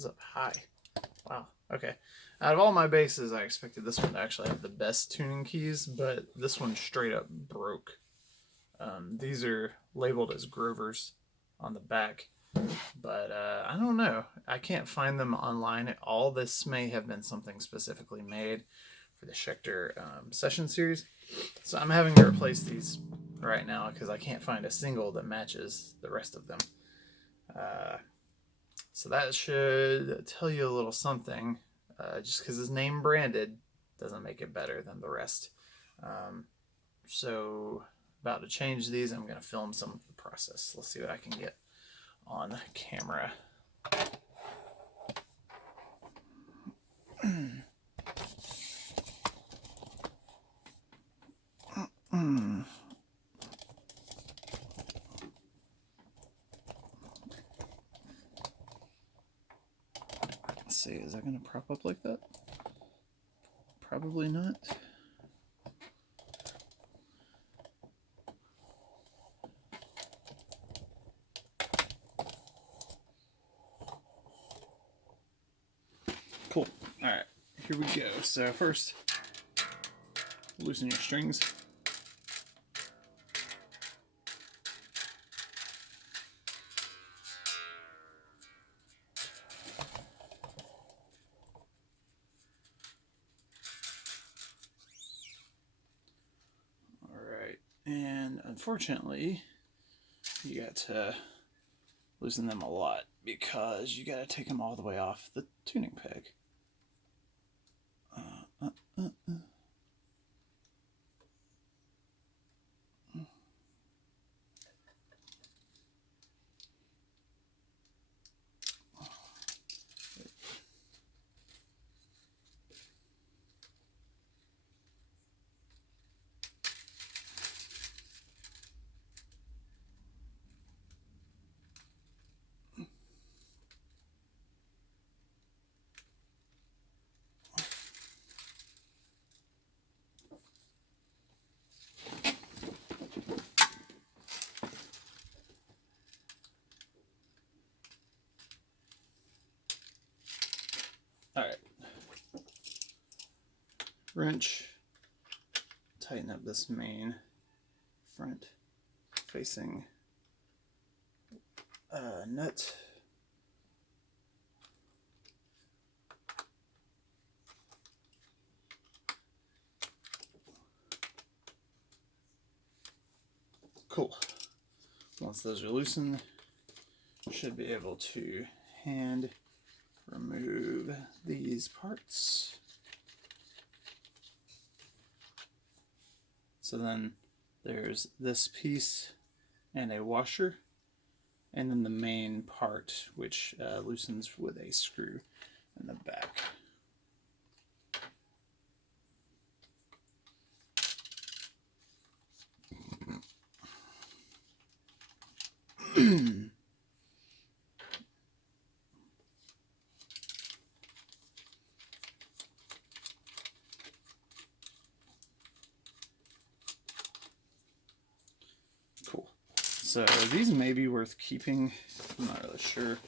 is up high. Wow. Okay. Out of all my basses, I expected this one to actually have the best tuning keys, but this one straight up broke. These are labeled as Grovers on the back, but I don't know. I can't find them online at all. This may have been something specifically made for the Schecter Session series. So I'm having to replace these right now because I can't find a single that matches the rest of them. So that should tell you a little something. Just because it's name branded doesn't make it better than the rest. So about to change these. I'm going to film some of the process. Let's see what I can get on camera. Let's see, is that going to prop up like that? Probably not. Cool. Alright, here we go. So first, loosen your strings. Alright, and unfortunately, you got to loosen them a lot because you got to take them all the way off the tuning peg. Alright. Wrench. Tighten up this main front facing nut. Cool. Once those are loosened, you should be able to hand remove these parts. So then there's this piece and a washer, and then the main part, which loosens with a screw in the back. Cool. So these may be worth keeping. I'm not really sure.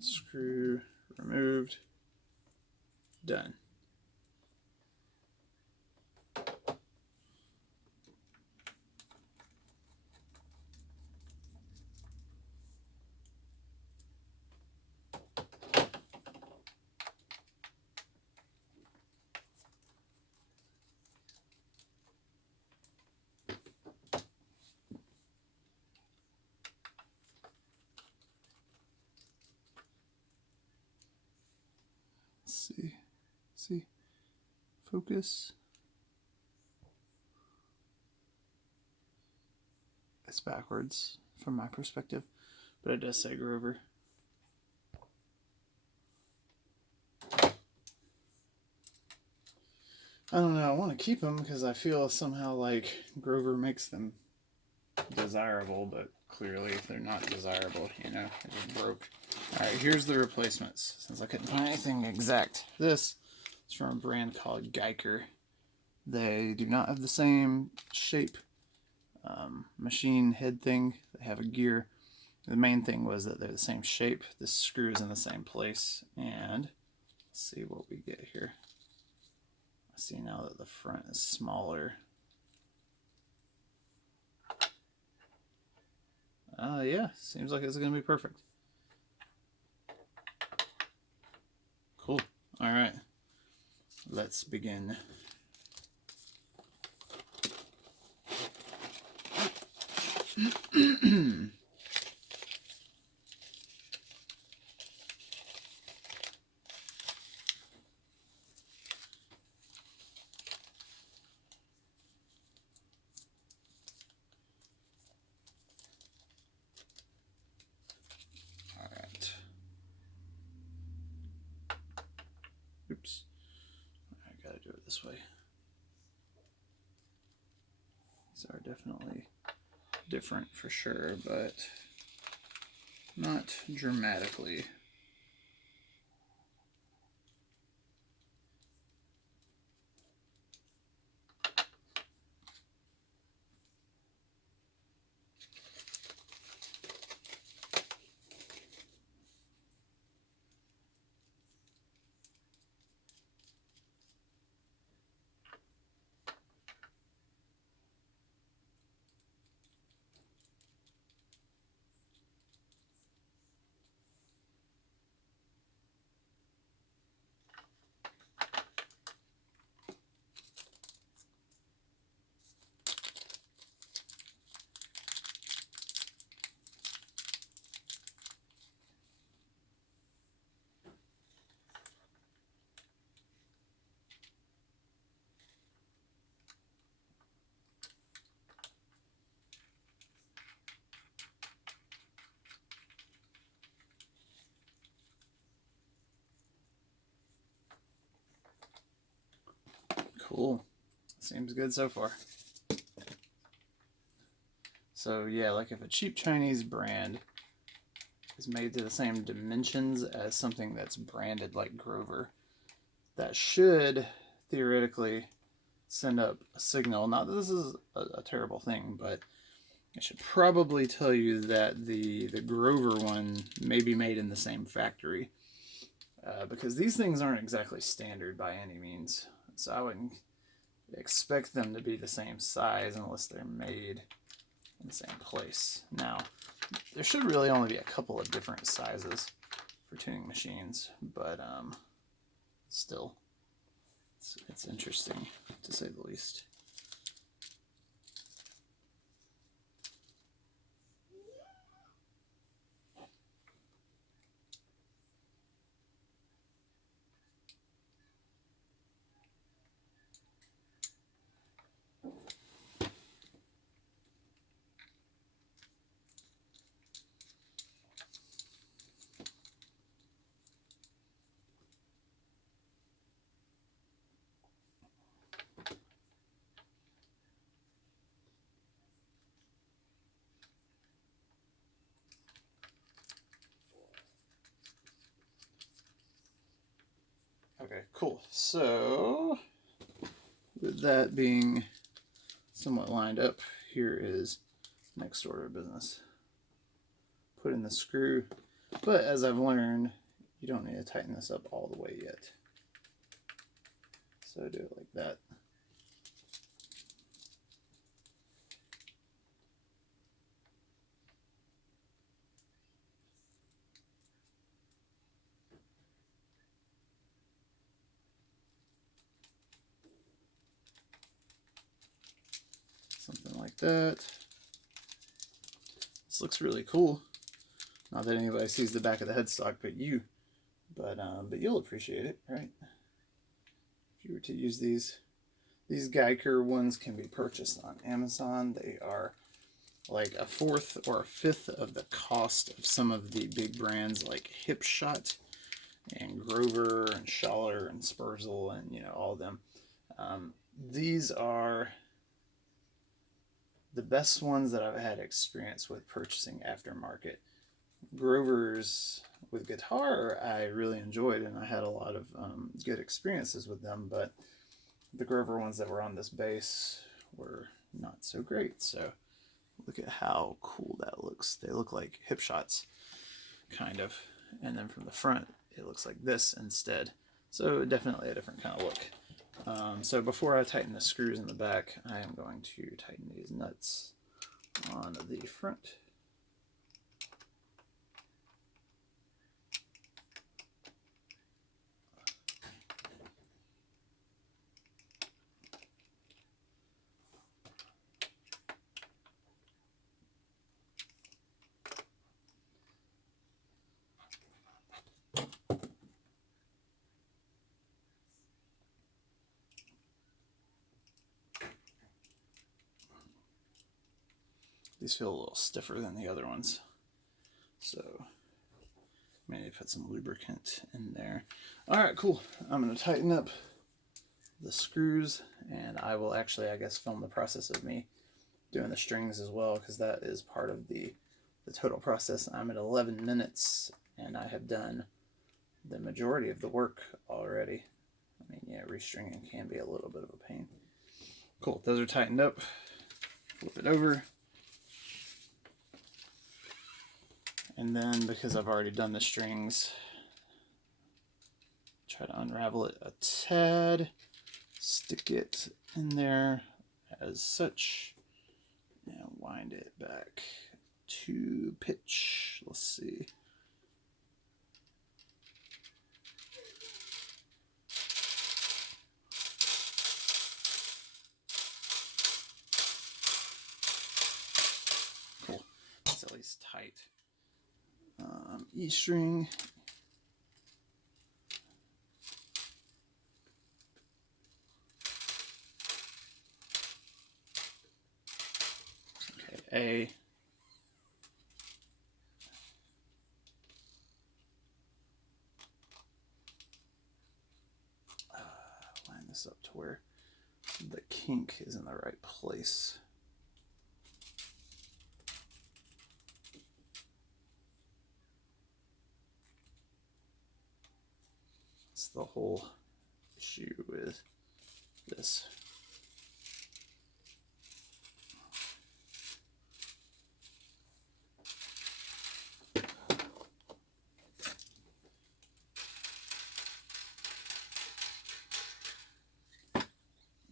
Screw removed. Done. See, focus. It's backwards from my perspective, but it does say Grover. I don't know, I want to keep them because I feel somehow like Grover makes them desirable, but clearly they're not desirable, you know, it just broke. Alright, here's the replacements, since I couldn't find anything exact. This is from a brand called Guyker. They do not have the same shape machine head thing. They have a gear. The main thing was that they're the same shape. This screw is in the same place, and let's see what we get here. I see now that the front is smaller. Yeah, seems like it's going to be perfect. Cool. All right, let's begin. Oops. I gotta do it this way. These are definitely different for sure, but not dramatically. Cool. Seems good so far. So yeah, like if a cheap Chinese brand is made to the same dimensions as something that's branded like Grover, that should theoretically send up a signal. Not that this is a terrible thing, but it should probably tell you that the Grover one may be made in the same factory. Because these things aren't exactly standard by any means. So I wouldn't expect them to be the same size unless they're made in the same place. Now, there should really only be a couple of different sizes for tuning machines, but still, it's interesting to say the least. Okay, cool. So, with that being somewhat lined up, here is next order of business. Put in the screw, but as I've learned, you don't need to tighten this up all the way yet. So do it like that. Something like that. This looks really cool. Not that anybody sees the back of the headstock but you. But you'll appreciate it, right? If you were to use these Guyker ones can be purchased on Amazon. They are like a fourth or a fifth of the cost of some of the big brands like Hipshot and Grover and Schaller and Spurzl and all of them. These are the best ones that I've had experience with purchasing aftermarket. Grovers with guitar I really enjoyed, and I had a lot of good experiences with them, but the Grover ones that were on this bass were not so great. So look at how cool that looks. They look like hip shots, kind of, and then from the front it looks like this instead. So definitely a different kind of look. So before I tighten the screws in the back, I am going to tighten these nuts on the front. These feel a little stiffer than the other ones, so maybe put some lubricant in there. All right, cool. I'm going to tighten up the screws, and I will actually, I guess, film the process of me doing the strings as well, because that is part of the total process. I'm at 11 minutes, and I have done the majority of the work already. I mean, yeah, restringing can be a little bit of a pain. Cool, those are tightened up. Flip it over. And then, because I've already done the strings, try to unravel it a tad, stick it in there as such, and wind it back to pitch. Let's see. Cool. It's at least tight. E string. Okay, A. Line this up to where the kink is in the right place. It's the whole issue with this.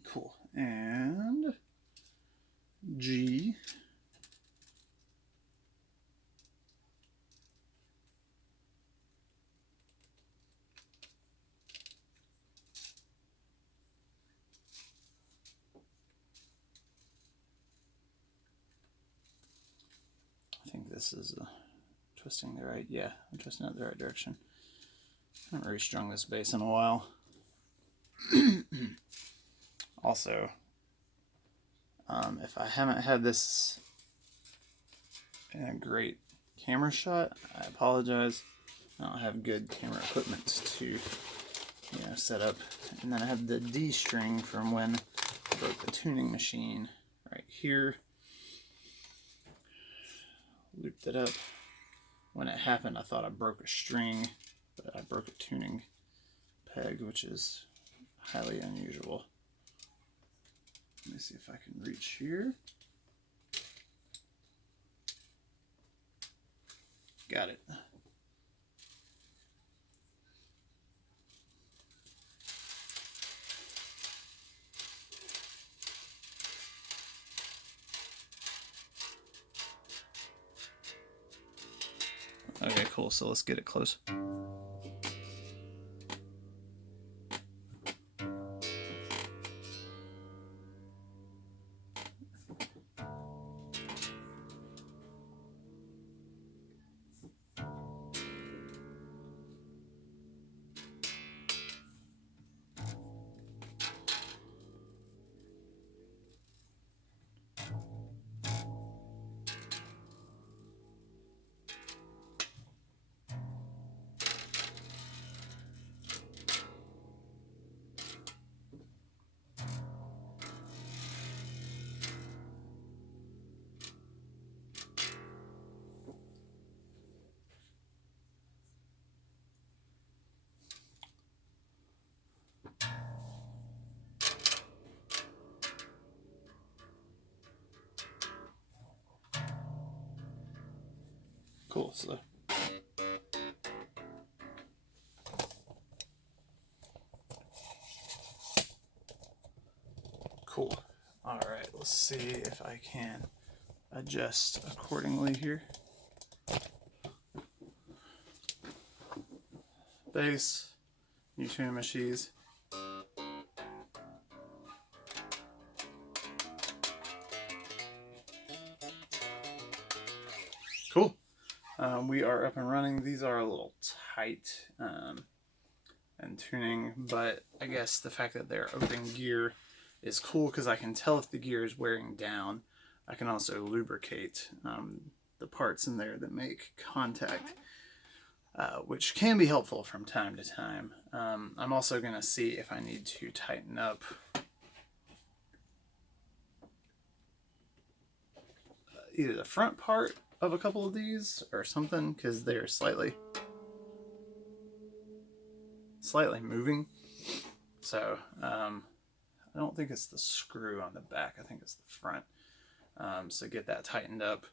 Cool. And G. I think this is twisting the right, yeah, I'm twisting it the right direction. I haven't restrung this bass in a while. Also, if I haven't had this in a great camera shot, I apologize. I don't have good camera equipment to, set up. And then I have the D string from when I broke the tuning machine right here. Looped it up. When it happened, I thought I broke a string, but I broke a tuning peg, which is highly unusual. Let me see if I can reach here. Got it. Okay, cool. So let's get it close. Cool. So cool. All right, let's see if I can adjust accordingly here. Bass, new tuning machines. Cool. We are up and running. These are a little tight and tuning, but I guess the fact that they're open gear is cool because I can tell if the gear is wearing down. I can also lubricate the parts in there that make contact, which can be helpful from time to time. I'm also going to see if I need to tighten up either the front part of a couple of these or something, because they're slightly moving. So I don't think it's the screw on the back. I think it's the front. So get that tightened up.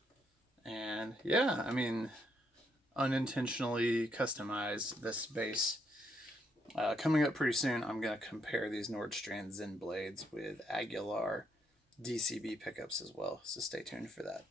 And yeah, I mean, unintentionally customize this bass. Coming up pretty soon, I'm going to compare these Nordstrand Zen blades with Aguilar DCB pickups as well. So stay tuned for that.